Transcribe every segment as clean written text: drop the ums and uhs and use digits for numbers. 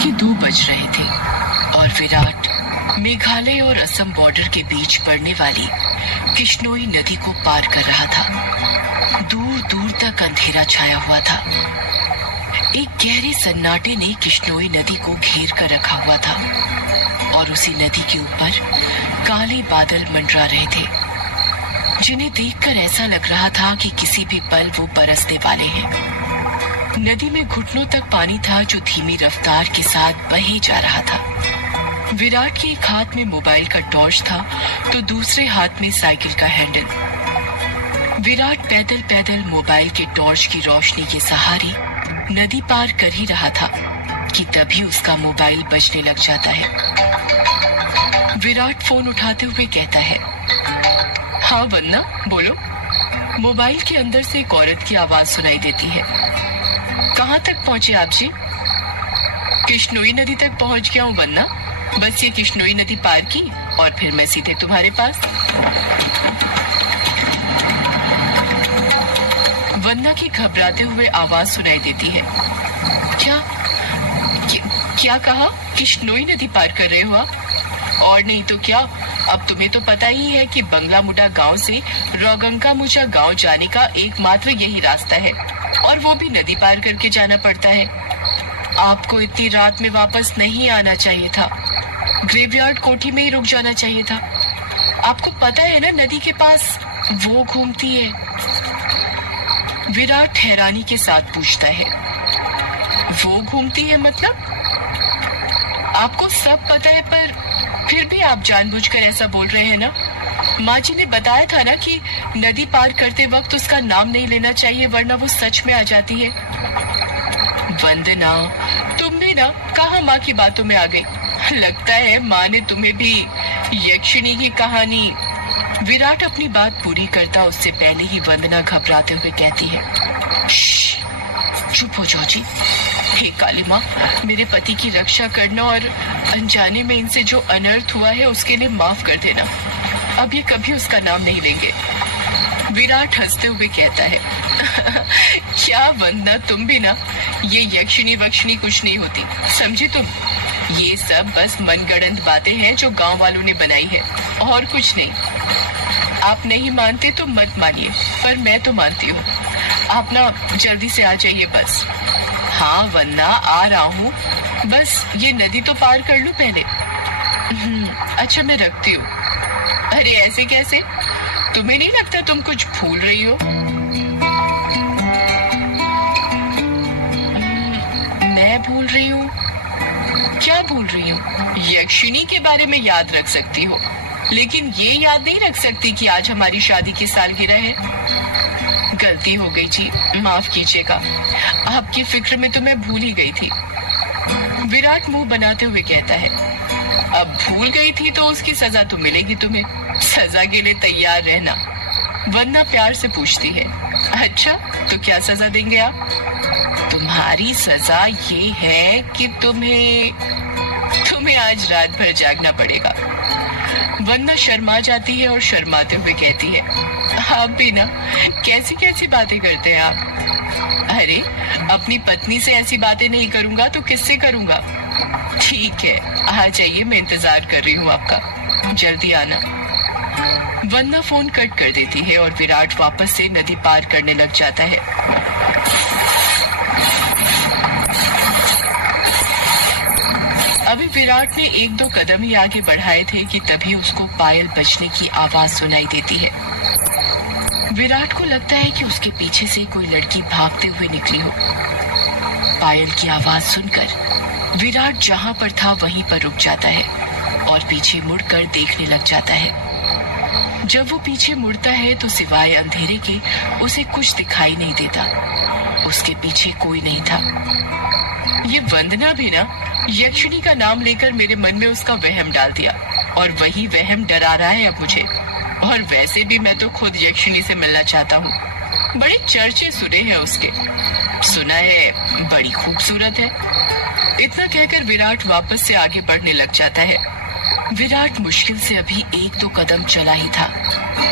के 2 बज रहे थे और विराट मेघालय और असम बॉर्डर के बीच पड़ने वाली किश्नोई नदी को पार कर रहा था। दूर दूर तक अंधेरा छाया हुआ था। एक गहरे सन्नाटे ने किश्नोई नदी को घेर कर रखा हुआ था और उसी नदी के ऊपर काले बादल मंडरा रहे थे, जिन्हें देखकर ऐसा लग रहा था कि किसी भी पल वो बरसने वाले हैं। नदी में घुटनों तक पानी था जो धीमी रफ्तार के साथ बहे जा रहा था। विराट के एक हाथ में मोबाइल का टॉर्च था तो दूसरे हाथ में साइकिल का हैंडल। विराट पैदल पैदल मोबाइल के टॉर्च की रोशनी के सहारे नदी पार कर ही रहा था कि तभी उसका मोबाइल बजने लग जाता है। विराट फोन उठाते हुए कहता है, हाँ वन्ना बोलो। मोबाइल के अंदर से एक औरत की आवाज सुनाई देती है। कहाँ तक पहुंचे आप जी? किश्नोई नदी तक पहुंच गया हूँ वन्ना। बस ये किश्नोई नदी पार की और फिर मैं सीधे तुम्हारे पास। वन्ना की घबराते हुए आवाज सुनाई देती है। क्या कहा? किश्नोई नदी पार कर रहे हो आप? और नहीं तो क्या, अब तुम्हें तो पता ही है कि बंगला मुडा गांव से रोगंका मुचा गांव जाने का एकमात्र यही रास्ता है और वो भी नदी पार करके जाना पड़ता है। आपको इतनी रात में वापस नहीं आना चाहिए था। ग्रेवयार्ड कोठी में ही रुक जाना चाहिए था। आपको पता है ना नदी के पास वो घूमती है। विराट हैरानी के साथ पूछता है, वो घूमती है मतलब? आपको सब पता है पर फिर भी आप जानबूझकर ऐसा बोल रहे हैं ना? माँ जी ने बताया था ना कि नदी पार करते वक्त उसका नाम नहीं लेना चाहिए वरना वो सच में आ जाती है। वंदना, तुम भी ना कहाँ माँ की बातों में आ गई। लगता है माँ ने तुम्हें भी यक्षिणी की कहानी। विराट अपनी बात पूरी करता उससे पहले ही वंदना घबराते हुए कहती है, चुप हो जाओ जी। हे काली माँ, मेरे पति की रक्षा करना और अनजाने में इनसे जो अनर्थ हुआ है उसके लिए माफ कर देना। अब ये कभी उसका नाम नहीं लेंगे। विराट हंसते हुए कहता है, क्या वंदना, तुम भी ना, ये यक्षिणी वक्षिणी कुछ नहीं होती, समझी तुम? ये सब बस मनगढ़ंत बातें हैं जो गांव वालों ने बनाई है और कुछ नहीं। आप नहीं मानते तो मत मानिए, पर मैं तो मानती हूँ। आप ना जल्दी से आ जाइए बस। हाँ वन्ना, आ रहा हूँ, बस ये नदी तो पार कर लूं पहले। अच्छा मैं रखती हूँ। अरे ऐसे कैसे? तुम्हें नहीं लगता तुम कुछ भूल रही हो? मैं भूल रही हूँ? क्या भूल रही हूँ? यक्षिणी के बारे में याद रख सकती हो, लेकिन ये याद नहीं रख सकती कि आज हमारी शादी की सालगिरह है। गलती हो गई जी, माफ कीजिएगा। आपकी फिक्र में तो मैं भूल ही गई थी। विराट मुंह बनाते हुए कहता है, अब भूल गई थी तो उसकी सजा तो मिलेगी तुम्हें। सजा के लिए तैयार रहना। वन्ना प्यार से पूछती है, अच्छा तो क्या सजा देंगे आप? तुम्हारी सजा ये है कि तुम्हें आज रात भर जागना पड़ेगा। वन्ना शर्मा जाती है और शर्माते हुए कहती है, आप भी ना कैसी कैसी बातें करते हैं आप। अरे अपनी पत्नी से ऐसी बातें नहीं करूंगा तो किससे करूंगा? ठीक है, आ जाइए, मैं इंतजार कर रही हूँ आपका, जल्दी आना। वन्ना फोन कट कर देती है और विराट वापस से नदी पार करने लग जाता है। अभी विराट ने 1-2 कदम ही आगे बढ़ाए थे कि तभी उसको पायल बजने की आवाज सुनाई देती है। विराट को लगता है कि उसके पीछे से कोई लड़की भागते हुए निकली हो। पायल की आवाज सुनकर विराट जहां पर था वहीं पर रुक जाता है और पीछे मुड़कर देखने लग जाता है। जब वो पीछे मुड़ता है तो सिवाय अंधेरे के उसे कुछ दिखाई नहीं देता। उसके पीछे कोई नहीं था। ये वंदना भी ना यक्षिणी का नाम लेकर मेरे मन में उसका वहम डाल दिया और वही वहम डरा रहा है अब मुझे। और वैसे भी मैं तो खुद यक्षिणी से मिलना चाहता हूँ। बड़े चर्चे सुने हैं उसके, सुना है बड़ी खूबसूरत है। इतना कहकर विराट वापस से आगे बढ़ने लग जाता है। विराट मुश्किल से अभी 1-2 कदम चला ही था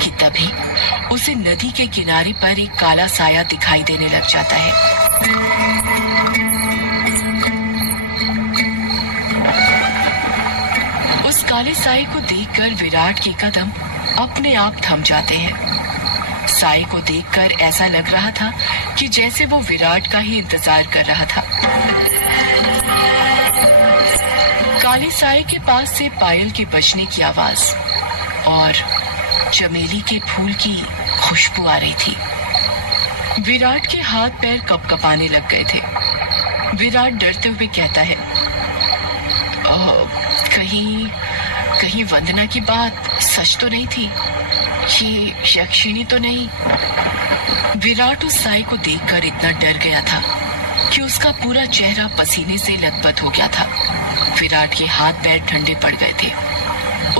कि तभी उसे नदी के किनारे पर एक काला साया दिखाई देने लग जाता है। काले साए को देखकर विराट के कदम अपने आप थम जाते हैं। साए को देखकर ऐसा लग रहा था कि जैसे वो विराट का ही इंतजार कर रहा था। काले साए के पास से पायल के बजने की आवाज और चमेली के फूल की खुशबू आ रही थी। विराट के हाथ पैर कपकपाने लग गए थे। विराट डरते हुए कहता है, कहीं कहीं वंदना की बात सच तो नहीं थी? ये यक्षिणी तो नहीं? विराट उस साए को देखकर इतना डर गया था कि उसका पूरा चेहरा पसीने से लथपथ हो गया था। विराट के हाथ पैर ठंडे पड़ गए थे।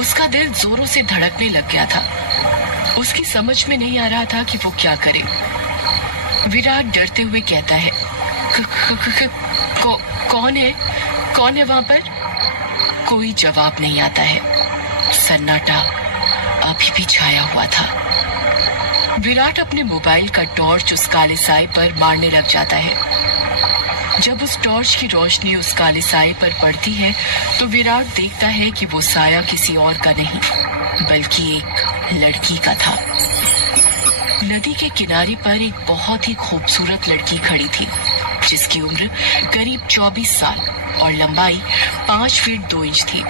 उसका दिल जोरों से धड़कने लग गया था। उसकी समझ में नहीं आ रहा था कि वो क्या करे। विराट डरते हुए कहता है, कौन है? कौन है वहां पर? कोई जवाब नहीं आता है। सन्नाटा अभी भी छाया हुआ था। विराट अपने मोबाइल का टॉर्च उस काले साए पर मारने लग जाता है। जब उस टॉर्च की रोशनी उस काले साए पर पड़ती है तो विराट देखता है कि वो साया किसी और का नहीं बल्कि एक लड़की का था। नदी के किनारे पर एक बहुत ही खूबसूरत लड़की खड़ी थी जिसकी उम्र करीब 24 साल और लंबाई 5 फीट 2 इंच थी।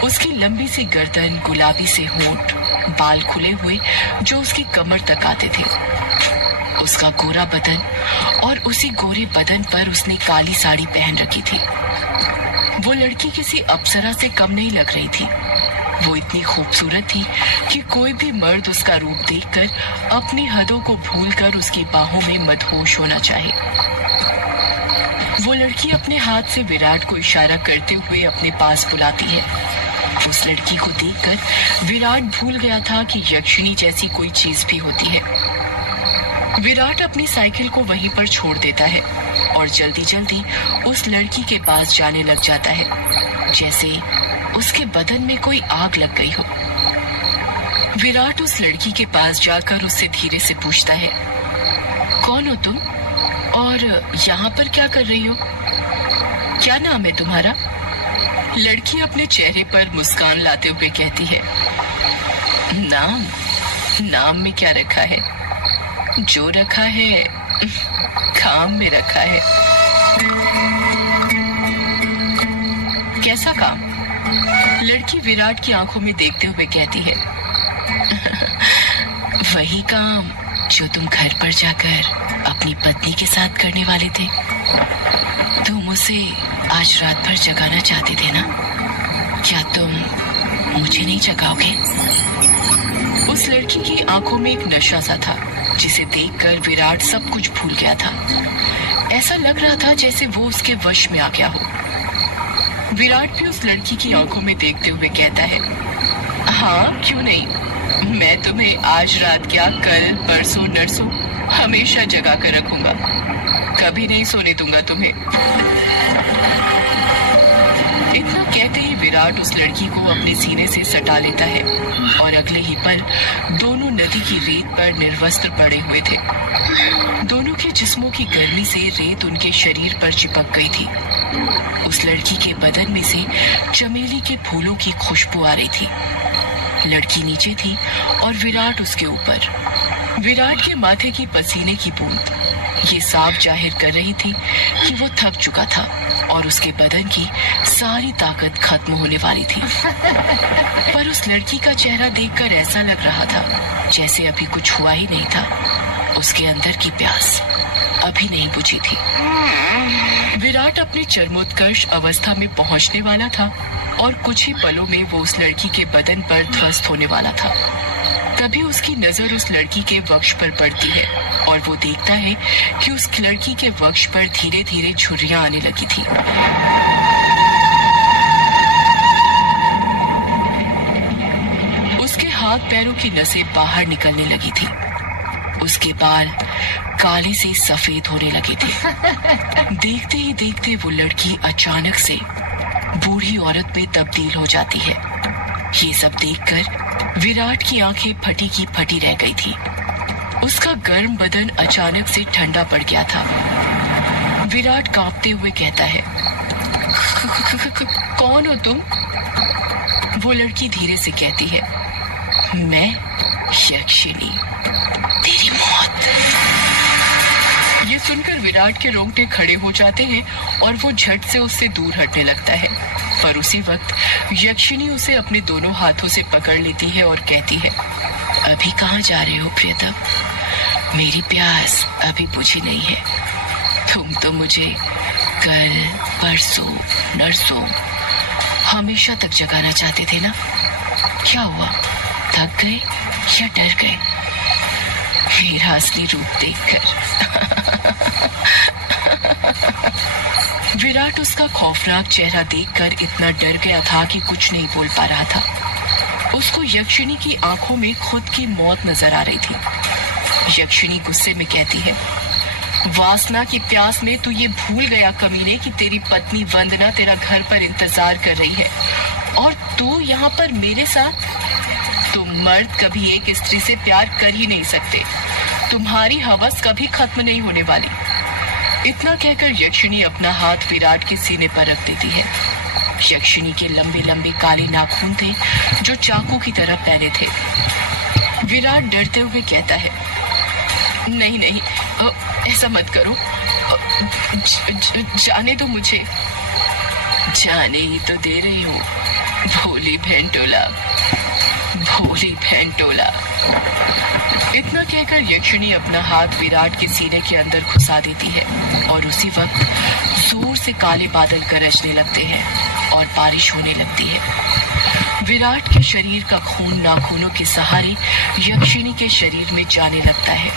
उसकी लंबी सी गर्दन, गुलाबी से होंठ, बाल खुले हुए जो उसकी कमर तक आते थे, उसका गोरा बदन और उसी गोरे बदन पर उसने काली साड़ी पहन रखी थी। वो लड़की किसी अप्सरा से कम नहीं लग रही थी। वो इतनी खूबसूरत थी कि कोई भी मर्द उसका रूप देखकर अपनी हदों को भूलकर उसकी बाहों में मदहोश होना चाहे। वो लड़की अपने हाथ से विराट को इशारा करते हुए अपने पास बुलाती है। उस लड़की को देखकर विराट भूल गया था कि यक्षिणी जैसी कोई चीज भी होती है। विराट अपनी साइकिल को वहीं पर छोड़ देता है और जल्दी जल्दी उस लड़की के पास जाने लग जाता है, जैसे उसके बदन में कोई आग लग गई हो। विराट उस लड़की के पास जाकर उससे धीरे से पूछता है, कौन हो तुम और यहाँ पर क्या कर रही हो? क्या नाम है तुम्हारा? लड़की अपने चेहरे पर मुस्कान लाते हुए कहती है, नाम में क्या रखा है? जो रखा है काम में रखा है। कैसा काम? लड़की विराट की आंखों में देखते हुए कहती है, वही काम जो तुम घर पर जाकर अपनी पत्नी के साथ करने वाले थे। तुम उसे आज रात भर जगाना चाहते थे ना? क्या तुम मुझे नहीं जगाओगे? उस लड़की की आंखों में एक नशा सा था जिसे देखकर विराट सब कुछ भूल गया था। ऐसा लग रहा था जैसे वो उसके वश में आ गया हो। विराट भी उस लड़की की आंखों में देखते हुए कहता है, हाँ क्यों नहीं, मैं तुम्हें आज रात क्या कल परसों नरसों हमेशा जगा कर रखूंगा, कभी नहीं सोने दूंगा तुम्हें। इतना कहते ही विराट उस लड़की को अपने सीने से सटा लेता है और अगले ही पल दोनों नदी की रेत पर निर्वस्त्र पड़े हुए थे। दोनों के जिस्मों की गर्मी से रेत उनके शरीर पर चिपक गई थी। उस लड़की के बदन में से चमेली के फूलों की खुशबू आ रही थी। लड़की नीचे थी और विराट उसके ऊपर। विराट के माथे की पसीने की बूंद ये साफ जाहिर कर रही थी कि वो थक चुका था और उसके बदन की सारी ताकत खत्म होने वाली थी। पर उस लड़की का चेहरा देखकर ऐसा लग रहा था जैसे अभी कुछ हुआ ही नहीं था। उसके अंदर की प्यास अभी नहीं बुझी थी। विराट अपने चरमोत्कर्ष अवस्था में पहुंचने वाला था और कुछ ही पलों में वो उस लड़की के बदन पर ध्वस्त होने वाला था। तभी उसकी नजर उस लड़की के वक्ष पर पड़ती है और वो देखता है कि उस लड़की के वक्ष पर धीरे धीरे झुर्रियां आने लगी थी। उसके हाथ पैरों की नसें बाहर निकलने लगी थी। उसके बाल काले से सफेद होने लगे थे। देखते ही देखते वो लड़की अचानक से बूढ़ी औरत में तब्दील हो जाती है। ये सब देखकर विराट की आंखें फटी की फटी रह गई थी। उसका गर्म बदन अचानक से ठंडा पड़ गया था। विराट कांपते हुए कहता है, कौन हो तुम? वो लड़की धीरे से कहती है, मैं यक्षिणी, तेरी मौत। ये सुनकर विराट के रोंगटे खड़े हो जाते हैं और वो झट से उससे दूर हटने लगता है। पर उसी वक्त यक्षिणी उसे अपने दोनों हाथों से पकड़ लेती है और कहती है, अभी कहाँ जा रहे हो प्रियतम? मेरी प्यास अभी बुझी नहीं है। तुम तो मुझे कल, परसों, नरसों हमेशा तक जगाना चाहते थे ना? क्या हुआ, थक गए या डर गए मेरा असली रूप देखकर? विराट उसका खौफनाक चेहरा देखकर इतना डर गया था कि कुछ नहीं बोल पा रहा था। उसको यक्षिणी की आंखों में खुद की मौत नजर आ रही थी। यक्षिणी गुस्से में कहती है, वासना की प्यास में तू ये भूल गया कमीने कि तेरी पत्नी वंदना तेरा घर पर इंतजार कर रही है और तू यहाँ पर मेरे साथ। तुम मर्द कभी एक स्त्री से प्यार कर ही नहीं सकते। तुम्हारी हवस कभी खत्म नहीं होने वाली। इतना कहकर यक्षिणी अपना हाथ विराट के सीने पर रख देती है। यक्षिणी के लंबे लंबे काले नाखून थे जो चाकू की तरह पहने थे। विराट डरते हुए कहता है, नहीं नहीं, ऐसा मत करो, जाने दो मुझे। जाने ही तो दे रही हूँ, भोली भेंटोला, भोली भेंटोला। इतना कहकर यक्षिणी अपना हाथ विराट के सीने के अंदर घुसा देती है और उसी वक्त जोर से काले बादल गरजने लगते हैं और बारिश होने लगती है। विराट के शरीर का खून नाखूनों के सहारे यक्षिणी के शरीर में जाने लगता है।